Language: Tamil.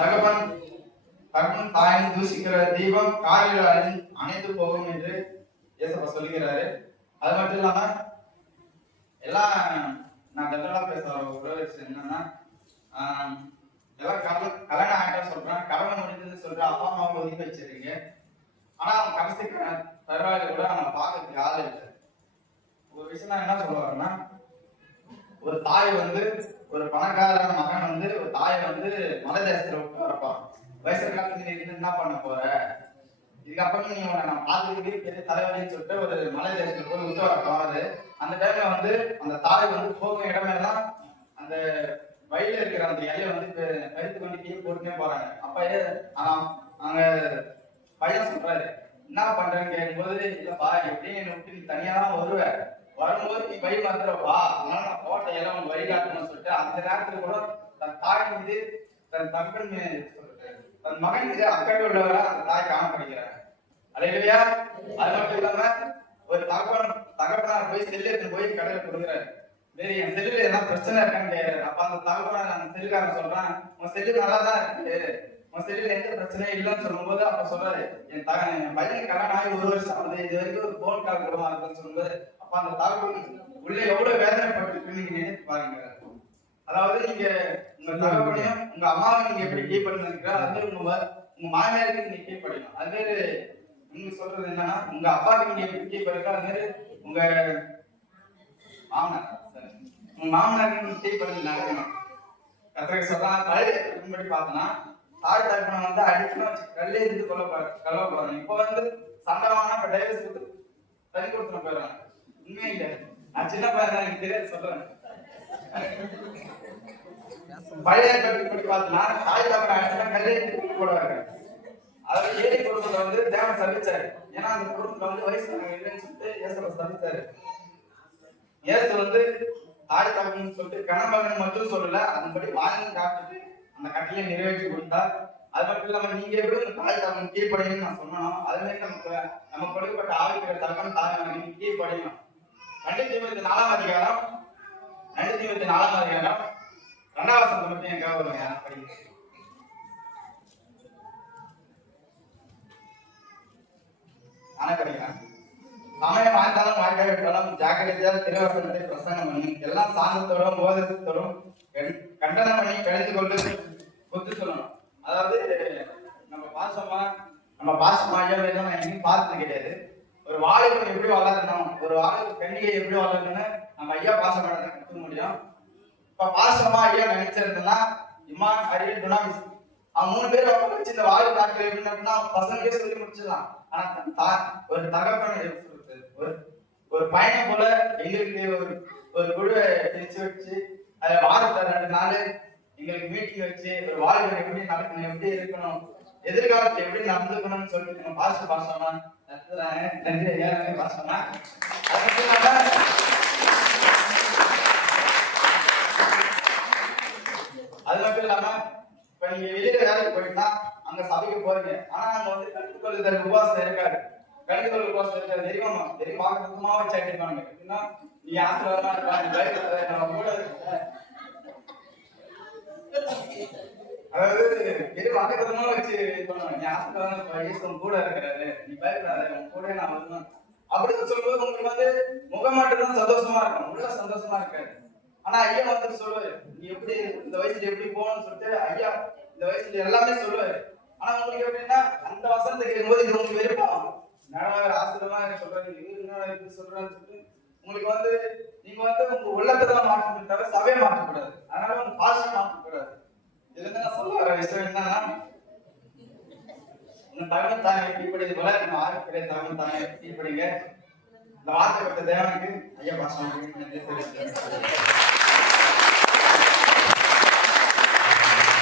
தகப்பன் தகப்பன் தாயின் தூசிக்கிற தீபம் காரில் அணைந்து போகும் என்று இயேசப்பா சொல்லுகிறாரு. அது மட்டும் இல்லாம எல்லாம் நான் ஜெனரலா பேச ஒரு விஷயம் என்னன்னா, எல்லாம் கல்யாணம் ஆகிட்டா சொல்றேன், கல்யாணம் முடிஞ்சது சொல்றேன், அப்பா அம்மாவை ஒதுக்கி வச்சிருக்கீங்க. ஆனா அவன் கடைசி தருவாயில கூட அவனை பார்க்கறதுக்கு ஆள் இல்லை. ஒரு விஷயம் நான் என்ன சொல்ல வரேன்னா, ஒரு தாய் வந்து ஒரு பணக்கார மகன் வந்து ஒரு தாயை வந்து மலை தேசத்துல விட்டு வரப்பான். வயசு காலத்துல நீ இருந்து என்ன பண்ண போற, இதுக்கப்புறம் நீ உன்னை நான் பார்த்துக்கிட்டே பெரிய தலைவலின்னு சொல்லிட்டு ஒரு மலை தேசத்துல போய் விட்டு வரப்பாரு. அந்த டைம்ல வந்து அந்த தாய் வந்து போகும் இடமெல்லாம் அந்த வயல இருக்கிற அந்த இலையை வந்து கருத்து கொண்டு கீழே போட்டுனே போறாங்க. அப்ப அங்க பையன் சொல்றாரு, என்ன பண்றேன்னு கேட்கும்போது, இல்லப்பா எப்படியும் என்னை விட்டு நீ தனியா தான் வருவ, வரும்போது நீ வழி மாத்திரப்பா, அதனால நான் போட்ட இடம் உன் வழிகாட்டணும்னு சொல்லிட்டு அந்த நேரத்துல கூட தன் தாய் மீது தன் தகப்பன் தன் மகன் மீது அக்கறை உள்ளவரா அந்த தாய் காணப்படுகிறாங்க. அல்லேலூயா. அது மட்டும் இல்லாம ஒரு தகப்பனார் போய் செல்லுக்கு போய் கடையில கொடுக்குறாரு. சரி என் செல்லுல எதாவது பிரச்சனை இருக்கான்னு கேட்கிறாரு. அப்ப அந்த தகப்பனார் அந்த செல்லுக்காரன் சொல்றான், உன் செல்லு நல்லா தான் இருக்கு, உன் செல்லுல எந்த பிரச்சனையும் இல்லைன்னு சொல்லும் போது அப்ப சொல்றாரு, என் பையனுக்கு கல்யாணம் ஆகி 1 வருஷம் ஆகுது, இது வரைக்கும் ஒரு போன் கால் கூட இருக்குன்னு சொல்லும்போது அப்ப அந்த தகப்பன் உள்ள எவ்வளவு வேதனைப்பட்டு நீங்க நினைத்து பாருங்க. அதாவது நீங்க உங்க தகப்பனையும் உங்க அம்மாவை நீங்க எப்படி கீழ் பண்ணிருக்கீங்களோ அது மாதிரி உங்க மாமியாருக்கு நீங்க கீழ் படிக்கணும். அது மாதிரி நீங்க சொல்றது என்னன்னா, உங்க அப்பாவுக்கு நீங்க எப்படி கீழ் படிக்கணும், அது மாதிரி உங்க மாமனாருக்கு நீங்க கீழ் பண்ணி நடக்கணும். கத்திரிக்கை சொல்லலாம் படி பார்த்தோம்னா தாய் தகப்பனை வந்து அடிக்கணும் கல்லே இருந்து கலவ போறாங்க. இப்ப வந்து சண்டை வாங்கினா இப்ப டைவர்ஸ் கொடுத்து தனி கொடுத்துட்டு போயிடுறாங்க. உண்மையே இல்லை, நான் சின்ன பையன் தான், எனக்கு தெரியாது சொல்றேன். பழைய படி பார்த்தோம்னா தாய் தகப்பனை அடிச்சுனா கல்லே இருந்து போடுவாங்க. அதாவது ஏழை குடும்பத்துல வந்து தேவன் சபிச்சாரு. ஏன்னா அந்த குடும்பத்துல வந்து வயசு இல்லைன்னு சொல்லிட்டு இயேசுவை சபிச்சாரு. இயேசு வந்து தாய் தகப்பன்னு சொல்லிட்டு கணவன் மட்டும் சொல்லல, அதன்படி வாழ்ந்து காட்டுட்டு அந்த கட்டளையை நிறைவேற்றி கொடுத்தார். அது மட்டும் இல்லாம நீங்க எப்படி உங்க தாய் தகப்பன் கீழ்படியணும்னு நான் சொன்னோம், அது மாதிரி நமக்கு கொடுக்கப்பட்ட ஆவிக்கிற தகப்பன் தாய் நீங்க கீழ்படியணும். 2 தீமோத்தேயு 4ஆம் அதிகாரம் 2ஆம் வசனத்தை மட்டும் எங்க வருங்க படிங்க. நானே படிக்கிறேன். சமயம் வாழ்ந்தாலும் வாழ்க்கை விட்டாலும் ஜாக்கிரதையாக திருவசனத்தை பிரசங்கம் பண்ணி எல்லாம் சாந்தத்தோடும் உபதேசத்தோடும் கண்டனம் பண்ணி கழித்து கொண்டு புத்தி சொல்லணும். அதாவது நம்ம பாசமா ஐயாவையெல்லாம் நான் எங்கேயும் பார்த்தது கிடையாது. ஒரு வாழைப்பை எப்படி வளரணும், ஒரு வாழைப்பு கண்ணிகை எப்படி வளரணும்னு நம்ம ஐயா பாசம் பண்ண கற்றுக்க முடியும். இப்ப பாசமா ஐயா நினைச்சிருந்தோம்னா இமான் அரியல் குணாமிஸ் அவங்க 3 பேர் அவங்க வச்சு இந்த வாழ்க்கை நாட்கள் எப்படின்னா பசங்களே சொல்லி முடிச்சிடலாம். ஆனா ஒரு தகப்பன் ஒரு பையனை போல எங்களுக்கு ஒரு குழுவை பிரிச்சு வச்சு அதை வாரத்துல 2 நாள் எங்களுக்கு மீட்டிங் வச்சு ஒரு வாழ்க்கை எப்படி நடக்கணும், எப்படி இருக்கணும், எதிர்காலத்தை எப்படி நடந்துக்கணும்னு சொல்லிட்டு நம்ம பாசமா நடத்துறாங்க. நன்றி ஐயா, பாசமா. அது மட்டும் இல்லாம இப்ப நீங்க வெளியில வேலைக்கு போயிட்டா அங்க சபைக்கு போறீங்க, ஆனா அங்க வந்து கற்றுக்கொள்ளுதல் உபவாசம் இருக்காது. கற்றுக்கொள் உபவாசம் இருக்காது. தெரியும் பார்க்க சுத்தமா வச்சு ஆயிட்டுப்பாங்க. நீ ஆசீர்வாதமா இருப்பா, நம்ம கூட அதாவது பெரிய வாக்குத்தத்தமா வச்சு பண்ணுவாங்க. நீ ஆசீர்வாதம் கூட இருக்கிறாரு, நீ பயப்படாத, உன் கூட நான் வரணும் அப்படின்னு சொல்லும்போது உங்களுக்கு வந்து முகமாட்டு தான் சந்தோஷமா இருக்கும், உள்ள சந்தோஷமா இருக்காது. ஆனா ஐயா வந்து சொல்லுவாரு, நீ எப்படி இந்த வயசுல எப்படி போகணும்னு சொல்லிட்டு ஐயா இந்த வயசுல எல்லாமே சொல்லுவாரு. ஆனா உங்களுக்கு எப்படின்னா அந்த வசனத்தை கேட்கும்போது இது உங்களுக்கு விருப்பம், நடவாக ஆசிரியமா சொல்றாரு, இது சொல்றான்னு சொல்லிட்டு உங்களுக்கு வந்து நீங்க வந்து உங்க உள்ளத்தை தான் மாற்றணும் தவிர சபையை மாற்றக்கூடாது. அதனால உங்க பாஷை மாற்றக்கூடாது. இதுல இருந்து நான் சொல்ல வர விஷயம் என்னன்னா, உங்க தகவல் தானே கீழ்படிது போல நம்ம ஆரோக்கிய தகவல் தானே கீழ்படிங்க. இந்த வார்த்தைப்பட்ட தேவனுக்கு ஐயா பாஷை